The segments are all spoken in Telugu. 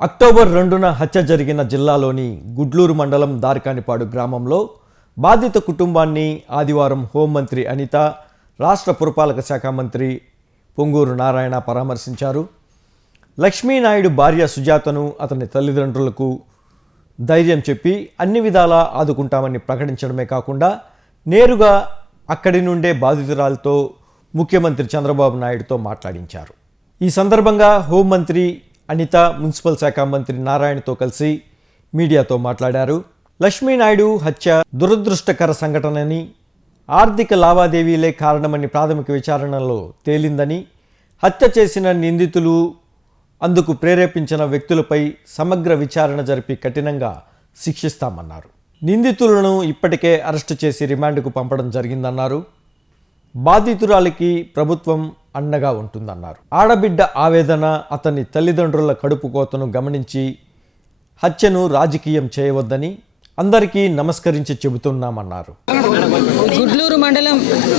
అక్టోబర్ రెండున హత్య జరిగిన జిల్లాలోని గుడ్లూరు మండలం దార్కానిపాడు గ్రామంలో బాధిత కుటుంబాన్ని ఆదివారం హోంమంత్రి అనిత రాష్ట్ర పురపాలక శాఖ మంత్రి పొంగూరు నారాయణ పరామర్శించారు. లక్ష్మీనాయుడు భార్య సుజాతను అతని తల్లిదండ్రులకు ధైర్యం చెప్పి అన్ని విధాలా ఆదుకుంటామని ప్రకటించడమే కాకుండా నేరుగా అక్కడి నుండే బాధితురాలతో ముఖ్యమంత్రి చంద్రబాబు నాయుడుతో మాట్లాడించారు. ఈ సందర్భంగా హోంమంత్రి అనిత మున్సిపల్ శాఖ మంత్రి నారాయణతో కలిసి మీడియాతో మాట్లాడారు. లక్ష్మీనాయుడు హత్య దురదృష్టకర సంఘటనని ఆర్థిక లావాదేవీలే కారణమని ప్రాథమిక విచారణలో తేలిందని హత్య చేసిన నిందితులు అందుకు ప్రేరేపించిన వ్యక్తులపై సమగ్ర విచారణ జరిపి కఠినంగా శిక్షిస్తామన్నారు. నిందితులను ఇప్పటికే అరెస్టు చేసి రిమాండ్కు పంపడం జరిగిందన్నారు. బాధితురాలికి ప్రభుత్వం అండగా ఉంటుందన్నారు. ఆడబిడ్డ ఆవేదన అతని తల్లిదండ్రుల కడుపు కోతను గమనించి హత్యను రాజకీయం చేయవద్దని అందరికీ నమస్కరించి చెబుతున్నామన్నారు. మండలం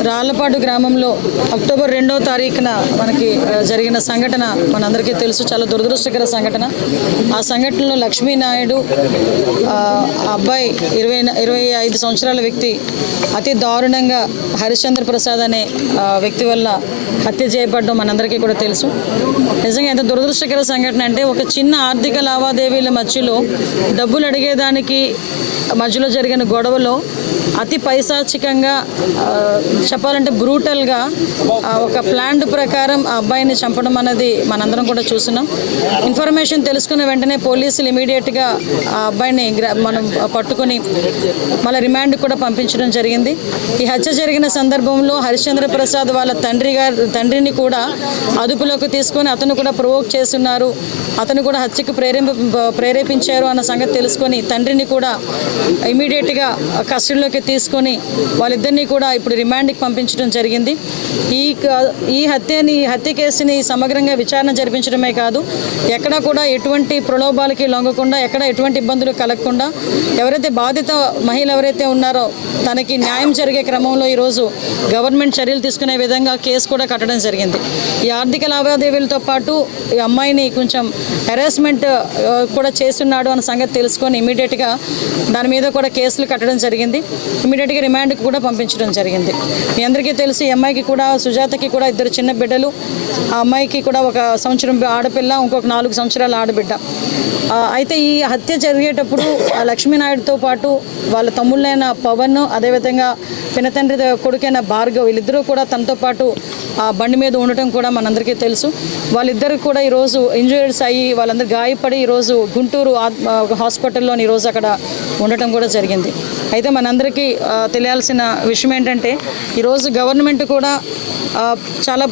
రాళ్ళపాడు గ్రామంలో అక్టోబర్ రెండో తారీఖున మనకి జరిగిన సంఘటన మనందరికీ తెలుసు. చాలా దురదృష్టకర సంఘటన. ఆ సంఘటనలో లక్ష్మీనాయుడు అబ్బాయి ఇరవై ఇరవై ఐదు సంవత్సరాల వ్యక్తి అతి దారుణంగా హరిశ్చంద్ర ప్రసాద్ అనే వ్యక్తి వల్ల హత్య చేయబడడం మనందరికీ కూడా తెలుసు. నిజంగా ఎంత దురదృష్టకర సంఘటన అంటే ఒక చిన్న ఆర్థిక లావాదేవీల మధ్యలో డబ్బులు అడిగేదానికి మధ్యలో జరిగిన గొడవలో అతి పైశాచికంగా చెప్పాలంటే బ్రూటల్గా ఒక ప్లాండ్ ప్రకారం ఆ అబ్బాయిని చంపడం అనేది మనందరం కూడా చూస్తున్నాం. ఇన్ఫర్మేషన్ తెలుసుకున్న వెంటనే పోలీసులు ఇమీడియట్గా ఆ అబ్బాయిని మనం పట్టుకొని మళ్ళీ రిమాండ్ కూడా పంపించడం జరిగింది. ఈ హత్య జరిగిన సందర్భంలో హరిశ్చంద్ర ప్రసాద్ వాళ్ళ తండ్రి గారు తండ్రిని కూడా అదుపులోకి తీసుకొని అతను కూడా ప్రొవోక్ చేస్తున్నారు. అతను కూడా హత్యకు ప్రేరేప ప్రేరేపించారు అన్న సంగతి తెలుసుకొని తండ్రిని కూడా ఇమీడియట్గా కస్టడీలోకి తీసుకొని వాళ్ళిద్దరినీ కూడా ఇప్పుడు రిమాండ్కి పంపించడం జరిగింది. ఈ క- ఈ హత్యని ఈ హత్య కేసుని సమగ్రంగా విచారణ జరిపించడమే కాదు ఎక్కడ కూడా ఎటువంటి ప్రలోభాలకి లొంగకుండా ఎక్కడ ఎటువంటి ఇబ్బందులు కలగకుండా ఎవరైతే బాధిత మహిళ ఎవరైతే ఉన్నారో తనకి న్యాయం జరిగే క్రమంలో ఈరోజు గవర్నమెంట్ చర్యలు తీసుకునే విధంగా కేసు కూడా కట్టడం జరిగింది. ఈ ఆర్థిక లావాదేవీలతో పాటు ఈ అమ్మాయిని కొంచెం హెరాస్మెంట్ కూడా చేస్తున్నాడు అన్న సంగతి తెలుసుకొని ఇమీడియట్గా దాని మీద కూడా కేసులు కట్టడం జరిగింది. ఇమీడియట్గా రిమాండ్కి కూడా పంపించడం జరిగింది. మీ అందరికీ తెలుసు ఈ అమ్మాయికి కూడా సుజాతకి కూడా ఇద్దరు చిన్న బిడ్డలు. ఆ అమ్మాయికి కూడా ఒక సంవత్సరం ఆడపిల్ల ఇంకొక నాలుగు సంవత్సరాల ఆడబిడ్డ. అయితే ఈ హత్య జరిగేటప్పుడు లక్ష్మీనాయుడుతో పాటు వాళ్ళ తమ్ముళ్ళైన పవన్ అదేవిధంగా పినతండ్రి కొడుకైన భార్గవ్ వీళ్ళిద్దరూ కూడా తనతో పాటు ఆ బండి మీద ఉండటం కూడా మనందరికీ తెలుసు. వాళ్ళిద్దరు కూడా ఈరోజు ఇంజూరీస్ అయ్యి వాళ్ళందరూ గాయపడి ఈరోజు గుంటూరు హాస్పిటల్లో ఈరోజు అక్కడ ఉండటం కూడా జరిగింది. అయితే మనందరికీ అందరికీ తెలియాల్సిన విషయం ఏంటంటే ఈరోజు గవర్నమెంట్ కూడా చాలా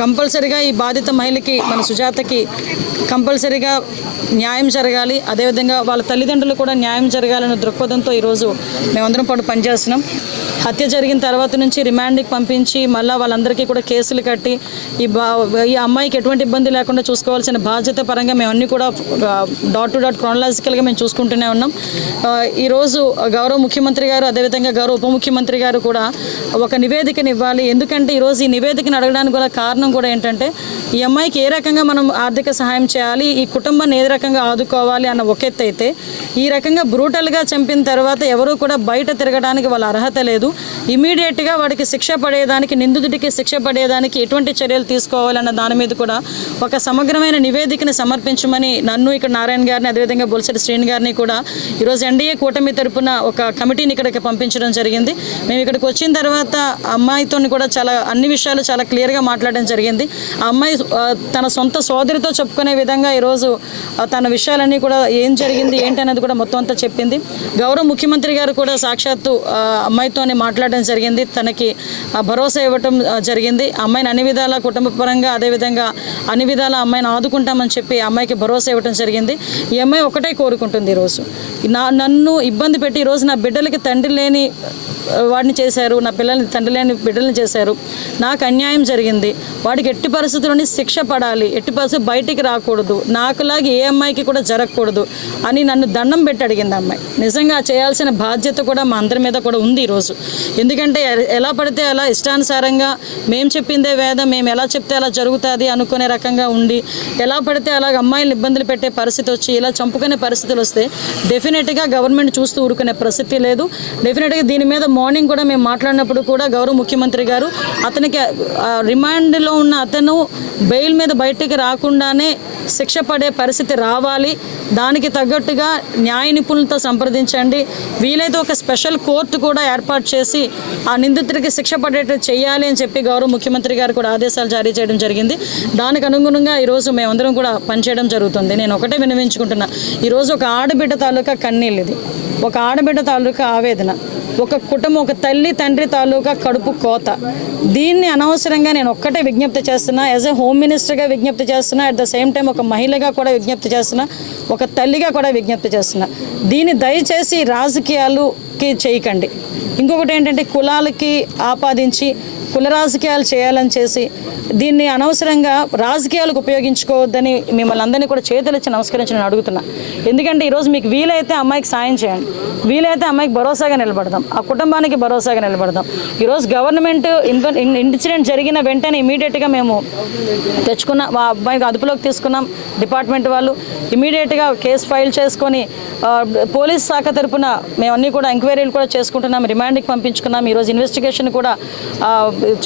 కంపల్సరిగా ఈ బాధిత మహిళకి మన సుజాతకి కంపల్సరిగా న్యాయం జరగాలి. అదేవిధంగా వాళ్ళ తల్లిదండ్రులు కూడా న్యాయం జరగాలనే దృక్పథంతో ఈరోజు మేమందరం పాటు పనిచేస్తున్నాం. హత్య జరిగిన తర్వాత నుంచి రిమాండ్కి పంపించి మళ్ళీ వాళ్ళందరికీ కూడా కేసులు కట్టి ఈ బా ఈ అమ్మాయికి ఎటువంటి ఇబ్బంది లేకుండా చూసుకోవాల్సిన బాధ్యత పరంగా మేము అన్నీ కూడా డాట్ టు డాట్ క్రోనలాజికల్గా మేము చూసుకుంటూనే ఉన్నాం. ఈరోజు గౌరవ ముఖ్యమంత్రి గారు అదేవిధంగా గౌరవ ఉప ముఖ్యమంత్రి గారు కూడా ఒక నివేదికను ఇవ్వాలి ఎందుకంటే ఈరోజు ఈ నివేదికను అడగడానికి కూడా కారణం కూడా ఏంటంటే ఈ అమ్మాయికి ఏ రకంగా మనం ఆర్థిక సహాయం చేయాలి ఈ కుటుంబాన్ని ఏ రకంగా ఆదుకోవాలి అన్న ఒక అయితే ఈ రకంగా బ్రూటల్గా చంపిన తర్వాత ఎవరూ కూడా బయట తిరగడానికి వాళ్ళ అర్హత లేదు. ఇమీడియట్గా వాడికి శిక్ష పడేదానికి నిందితుడికి శిక్ష పడేదానికి ఎటువంటి చర్యలు తీసుకోవాలన్న దాని మీద కూడా ఒక సమగ్రమైన నివేదికను సమర్పించమని నన్ను ఇక్కడ నారాయణ గారిని అదేవిధంగా బొలిసెట్టి శ్రీని గారిని కూడా ఈరోజు ఎన్డీఏ కూటమి తరపున ఒక కమిటీని ఇక్కడికి పంపించడం జరిగింది. మేము ఇక్కడికి వచ్చిన తర్వాత అమ్మాయితో కూడా చాలా అన్ని విషయాలు చాలా క్లియర్గా మాట్లాడడం జరిగింది. ఆ అమ్మాయి తన సొంత సోదరితో చెప్పుకునే విధంగా ఈరోజు తన విషయాలన్నీ కూడా ఏం జరిగింది ఏంటి అనేది కూడా మొత్తం అంతా చెప్పింది. గౌరవ ముఖ్యమంత్రి గారు కూడా సాక్షాత్తు ఆ, అమ్మాయితోనే మాట్లాడడం జరిగింది. తనకి ఆ, భరోసా ఇవ్వటం జరిగింది. అమ్మాయిని అన్ని విధాల కుటుంబ పరంగా అదేవిధంగా అన్ని విధాల అమ్మాయిని ఆదుకుంటామని చెప్పి అమ్మాయికి భరోసా ఇవ్వటం జరిగింది. ఈ అమ్మాయి ఒకటే కోరుకుంటుంది ఈరోజు. నా నన్ను ఇబ్బంది పెట్టి ఈరోజు నా బిడ్డలకి తండ్రి లేని వాడిని చేశారు నా పిల్లల్ని తండ్రి లేని బిడ్డల్ని చేశారు. నాకు అన్యాయం జరిగింది. వాడికి ఎట్టి పరిస్థితుల్లోని శిక్ష పడాలి. ఎట్టి పరిస్థితి బయటికి రాకూడదు. నాకులాగా ఏ అమ్మాయికి కూడా జరగకూడదు అని నన్ను దండం పెట్టి అడిగింది అమ్మాయి. నిజంగా చేయాల్సిన బాధ్యత కూడా మా అందరి మీద కూడా ఉంది ఈరోజు. ఎందుకంటే ఎలా పడితే అలా ఇష్టానుసారంగా మేము చెప్పిందే వేదం మేము ఎలా చెప్తే అలా జరుగుతుంది అనుకునే రకంగా ఉండి ఎలా పడితే అలాగ అమ్మాయిలు ఇబ్బందులు పెట్టే పరిస్థితి వచ్చి ఇలా చంపుకునే పరిస్థితులు వస్తే డెఫినెట్గా గవర్నమెంట్ చూస్తూ ఊరుకునే పరిస్థితి లేదు. డెఫినెట్గా దీని మీద మార్నింగ్ కూడా మేము మాట్లాడినప్పుడు కూడా గౌరవ ముఖ్యమంత్రి గారు అతనికి రిమాండ్లో ఉన్న అతను బెయిల్ మీద బయటికి రాకుండానే శిక్ష పడే పరిస్థితి రావాలి. దానికి తగ్గట్టుగా న్యాయ నిపుణులతో సంప్రదించండి. వీలైతే ఒక స్పెషల్ కోర్టు కూడా ఏర్పాటు చేసి ఆ నిందితుడికి శిక్ష పడేటట్టు చేయాలి అని చెప్పి గౌరవ ముఖ్యమంత్రి గారు కూడా ఆదేశాలు జారీ చేయడం జరిగింది. దానికి అనుగుణంగా ఈరోజు మేమందరం కూడా పనిచేయడం జరుగుతుంది. నేను ఒకటే వినవించుకుంటున్నా ఈరోజు ఒక ఆడబిడ్డ తాలూకా కన్నీళ్ళు ఇది ఒక ఆడబిడ్డ తాలూకా ఆవేదన. ఒక కుటుంబం ఒక తల్లి తండ్రి తాలూకా కడుపు కోత. దీన్ని అనవసరంగా నేను ఒక్కటే విజ్ఞప్తి చేస్తున్నా. యాజ్ ఎ హోమ్ మినిస్టర్గా విజ్ఞప్తి చేస్తున్నా. అట్ ద సేమ్ టైం ఒక మహిళగా కూడా విజ్ఞప్తి చేస్తున్నా. ఒక తల్లిగా కూడా విజ్ఞప్తి చేస్తున్నా. దీన్ని దయచేసి రాజకీయాలుకి చేయకండి. ఇంకొకటి ఏంటంటే కులాలకి ఆపాదించి కుల రాజకీయాలు చేయాలని చేసి దీన్ని అనవసరంగా రాజకీయాలకు ఉపయోగించుకోవద్దని మిమ్మల్ని అందరినీ కూడా చేతులు నమస్కరించి నేను అడుగుతున్నా. ఎందుకంటే ఈరోజు మీకు వీలైతే అమ్మాయికి సాయం చేయండి. వీలైతే అమ్మాయికి భరోసాగా నిలబడదాం. ఆ కుటుంబానికి భరోసాగా నిలబడదాం. ఈరోజు గవర్నమెంట్ ఇన్- ఇన్సిడెంట్ జరిగిన వెంటనే ఇమీడియట్గా మేము తెచ్చుకున్న మా అబ్బాయికి అదుపులోకి తీసుకున్నాం. డిపార్ట్మెంట్ వాళ్ళు ఇమీడియట్గా కేసు ఫైల్ చేసుకొని పోలీస్ శాఖ తరపున మేము అన్నీ కూడా ఎంక్వైరీలు కూడా చేసుకుంటున్నాం. రిమాండ్కి పంపించుకున్నాం. ఈరోజు ఇన్వెస్టిగేషన్ కూడా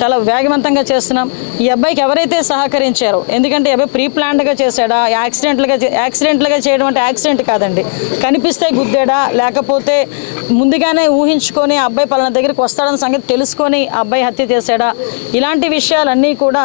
చాలా వేగవంతంగా చేస్తున్నాం. ఈ అబ్బాయికి ఎవరైతే సహకరించారో ఎందుకంటే అబ్బాయి ప్రీ ప్లాన్డ్గా చేశాడా యాక్సిడెంట్లుగా చే- యాక్సిడెంట్లుగా చేయడం అంటే యాక్సిడెంట్ కాదండి. కనిపిస్తే గుద్దాడా లేకపోతే ముందుగానే ఊహించుకొని అబ్బాయి పలానా దగ్గరికి వస్తాడన్న సంగతి తెలుసుకొని ఆ అబ్బాయి హత్య చేశాడా ఇలాంటి విషయాలన్నీ కూడా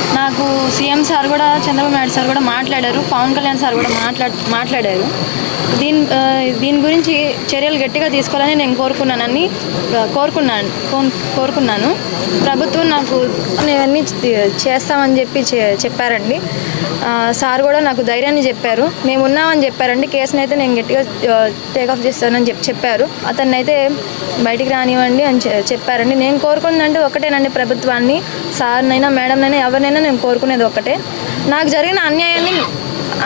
నాకు సీఎం సార్ కూడా చంద్రబాబు నాయుడు సార్ కూడా మాట్లాడారు పవన్ కళ్యాణ్ సార్ కూడా మాట్లా మాట్లాడారు. దీని దీని గురించి చర్యలు గట్టిగా తీసుకోవాలని నేను కోరుకున్నానని కోరుకున్నాను కోరుకున్నాను. ప్రభుత్వం నాకు ఇవన్నీ చేస్తామని చెప్పి చెప్పారండి. సార్ కూడా నాకు ధైర్యాన్ని చెప్పారు. మేము ఉన్నామని చెప్పారండి. కేసుని అయితే నేను గట్టిగా టేకప్ చేస్తానని చెప్పి చెప్పారు. అతన్ని అయితే బయటికి రానివ్వండి అని చెప్పారండి. నేను కోరుకున్నది ఒకటేనండి ప్రభుత్వాన్ని సార్నైనా మేడంనైనా ఎవరినైనా నేను కోరుకునేది ఒకటే. నాకు జరిగిన అన్యాయాన్ని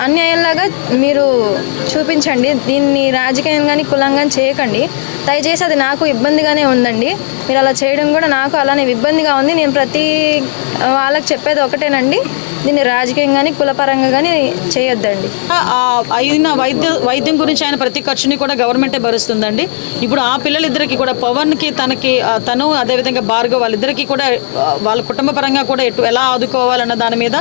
అన్యాయంలాగా మీరు చూపించండి. దీన్ని రాజకీయం కానీ కులం కానీ చేయకండి. దయచేసి అది నాకు ఇబ్బందిగానే ఉందండి. మీరు అలా చేయడం కూడా నాకు అలానే ఇబ్బందిగా ఉంది. నేను ప్రతి వాళ్ళకి చెప్పేది ఒకటేనండి. దీన్ని రాజకీయం కానీ కులపరంగా కానీ చేయొద్దండి. అయిన వైద్య వైద్యం గురించి ఆయన ప్రతి ఖర్చుని కూడా గవర్నమెంటే భరిస్తుందండి. ఇప్పుడు ఆ పిల్లలిద్దరికి కూడా పవన్కి తనకి తను అదేవిధంగా భార్గవ్ వాళ్ళిద్దరికీ కూడా వాళ్ళ కుటుంబ పరంగా కూడా ఎటు ఎలా ఆదుకోవాలన్న దాని మీద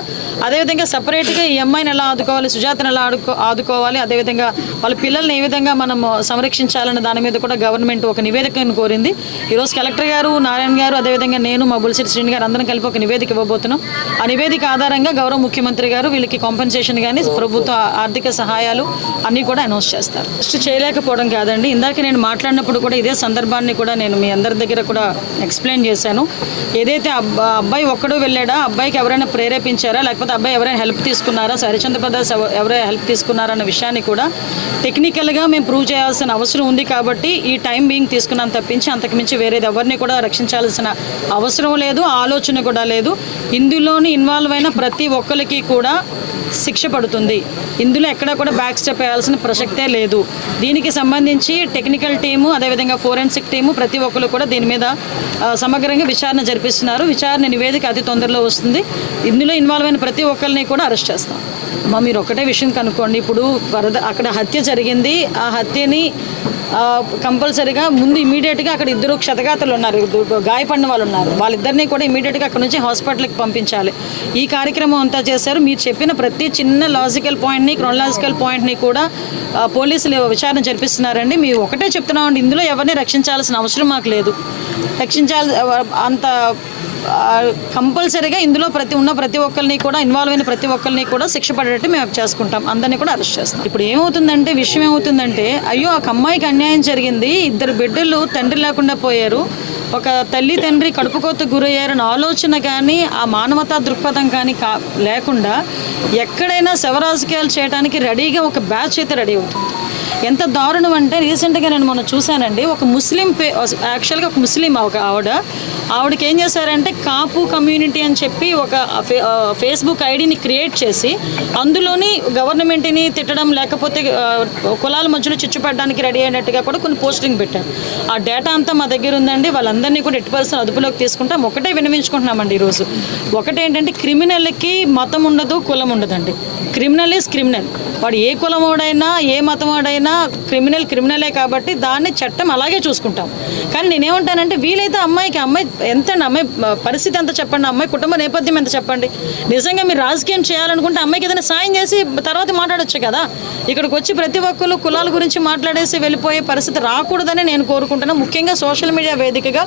అదేవిధంగా సపరేట్గా ఈ అమ్మాయిని ఎలా ఆదుకోవాలి సుజాతను ఎలా ఆడుకో ఆదుకోవాలి అదేవిధంగా వాళ్ళ పిల్లల్ని ఏ విధంగా మనం సంరక్షించాలన్న దాని మీద కూడా గవర్నమెంట్ ఒక నివేదికను కోరింది. ఈరోజు కలెక్టర్ గారు నారాయణ గారు అదేవిధంగా నేను మా బుల్సిరి శ్రీని గారు అందరం కలిపి ఒక నివేదిక ఇవ్వబోతున్నాం. ఆ నివేదిక ఆధారంగా గౌరవ ముఖ్యమంత్రి గారు వీళ్ళకి కాంపెన్సేషన్ కానీ ప్రభుత్వ ఆర్థిక సహాయాలు అన్నీ కూడా అనౌన్స్ చేస్తారు. ఫస్ట్ చేయలేకపోవడం కాదండి. ఇందాక నేను మాట్లాడినప్పుడు కూడా ఇదే సందర్భాన్ని కూడా నేను మీ అందరి దగ్గర కూడా ఎక్స్ప్లెయిన్ చేశాను. ఏదైతే అబ్బా అబ్బాయి ఒక్కడు వెళ్ళాడా? అబ్బాయికి ఎవరైనా ప్రేరేపించారా? లేకపోతే అబ్బాయి ఎవరైనా హెల్ప్ తీసుకున్నారా? హరిచంద్ర ప్రదాస్ ఎవరైనా హెల్ప్ తీసుకున్నారా అన్న విషయాన్ని కూడా టెక్నికల్గా మేము ప్రూవ్ చేయాల్సిన అవసరం ఉంది కాబట్టి ఈ టైం బీయింగ్ తీసుకున్నాం తప్పించి అంతకుమించి వేరేది ఎవరిని కూడా రక్షించాల్సిన అవసరం లేదు ఆలోచన కూడా లేదు. ఇందులోని ఇన్వాల్వ్ అయిన ప్రతి ప్రతి ఒక్కరికి కూడా శిక్ష పడుతుంది. ఇందులో ఎక్కడ కూడా బ్యాక్ స్టెప్ వేయాల్సిన ప్రసక్తే లేదు. దీనికి సంబంధించి టెక్నికల్ టీము అదేవిధంగా ఫోరెన్సిక్ టీము ప్రతి ఒక్కరు కూడా దీని మీద సమగ్రంగా విచారణ జరిపిస్తున్నారు. విచారణ నివేదిక అతి తొందరలో వస్తుంది. ఇందులో ఇన్వాల్వ్ అయిన ప్రతి ఒక్కరిని కూడా అరెస్ట్ చేస్తాం. అమ్మ మీరు ఒకటే విషయం కనుక్కోండి. ఇప్పుడు వరద అక్కడ హత్య జరిగింది. ఆ హత్యని కంపల్సరీగా ముందు ఇమీడియట్గా అక్కడ ఇద్దరు క్షతగాతలు ఉన్నారు. గాయపడిన వాళ్ళు ఉన్నారు. వాళ్ళిద్దరిని కూడా ఇమీడియట్గా అక్కడ నుంచి హాస్పిటల్కి పంపించాలి. ఈ కార్యక్రమం అంతా చేశారు. మీరు చెప్పిన ప్రతి చిన్న లాజికల్ పాయింట్ని క్రొనలాజికల్ పాయింట్ని కూడా పోలీసులు విచారణ జరిపిస్తున్నారండి. మేము ఒకటే చెప్తున్నామండి. ఇందులో ఎవరిని రక్షించాల్సిన అవసరం మాకు లేదు. రక్షించాల్సి అంత కంపల్సరీగా ఇందులో ప్రతి ఉన్న ప్రతి ఒక్కరిని కూడా ఇన్వాల్వ్ అయిన ప్రతి ఒక్కరిని కూడా శిక్ష పడేటట్టు మేము చేసుకుంటాం. అందరినీ కూడా అరెస్ట్ చేస్తాం. ఇప్పుడు ఏమవుతుందంటే విషయం ఏమవుతుందంటే అయ్యో ఒక అమ్మాయికి అన్యాయం జరిగింది ఇద్దరు బిడ్డలు తండ్రి లేకుండా పోయారు ఒక తల్లి తండ్రి కడుపుకోత గురయ్యారని ఆలోచన కానీ ఆ మానవతా దృక్పథం కానీ కా లేకుండా ఎక్కడైనా శవరాజకీయాలు చేయడానికి రెడీగా ఒక బ్యాచ్ అయితే రెడీ అవుతుంది. ఎంత దారుణం అంటే రీసెంట్గా నేను మొన్న చూశానండి. ఒక ముస్లిం పే యాక్చువల్గా ఒక ముస్లిం ఒక ఆవిడ ఆవిడకి ఏం చేశారంటే కాపు కమ్యూనిటీ అని చెప్పి ఒక ఫే- ఫేస్బుక్ ఐడిని క్రియేట్ చేసి అందులోని గవర్నమెంట్ని తిట్టడం లేకపోతే కులాల మధ్యలో చిచ్చుపడడానికి రెడీ అయినట్టుగా కూడా కొన్ని పోస్టింగ్ పెట్టారు. ఆ డేటా అంతా మా దగ్గర ఉందండి. వాళ్ళందరినీ కూడా ఎట్టి పరిస్థితులు అదుపులోకి తీసుకుంటాం. ఒకటే వినవించుకుంటున్నామండి ఈరోజు. ఒకటేంటంటే క్రిమినల్కి మతం ఉండదు కులం ఉండదండి. Criminal is criminal. వాడు ఏ కులం వాడైనా ఏ మతం వాడైనా క్రిమినల్ క్రిమినలే కాబట్టి దాన్ని చట్టం అలాగే చూసుకుంటాం. కానీ నేనేమంటానంటే వీలైతే అమ్మాయికి అమ్మాయి ఎంత అమ్మాయి పరిస్థితి ఎంత చెప్పండి అమ్మాయి కుటుంబ నేపథ్యం ఎంత చెప్పండి. నిజంగా మీరు రాజకీయం చేయాలనుకుంటే అమ్మాయికి ఏదైనా సాయం చేసి తర్వాత మాట్లాడొచ్చు కదా. ఇక్కడికి వచ్చి ప్రతి ఒక్కరు కులాల గురించి మాట్లాడేసి వెళ్ళిపోయే పరిస్థితి రాకూడదని నేను కోరుకుంటున్నాను ముఖ్యంగా సోషల్ మీడియా వేదికగా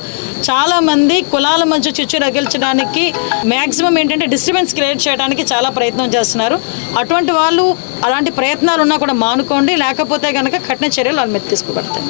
చాలామంది కులాల మధ్య చిచ్చు రగిల్చడానికి మ్యాక్సిమం ఏంటంటే డిస్టర్బెన్స్ క్రియేట్ చేయడానికి చాలా ప్రయత్నం చేస్తున్నారు. అటువంటి వాళ్ళు అలాంటి ప్రయత్నాలు ఉన్నా కూడా మానుకోండి లేకపోతే కనుక కఠిన చర్యలు వాళ్ళ మీద తీసుకోబడతాయి.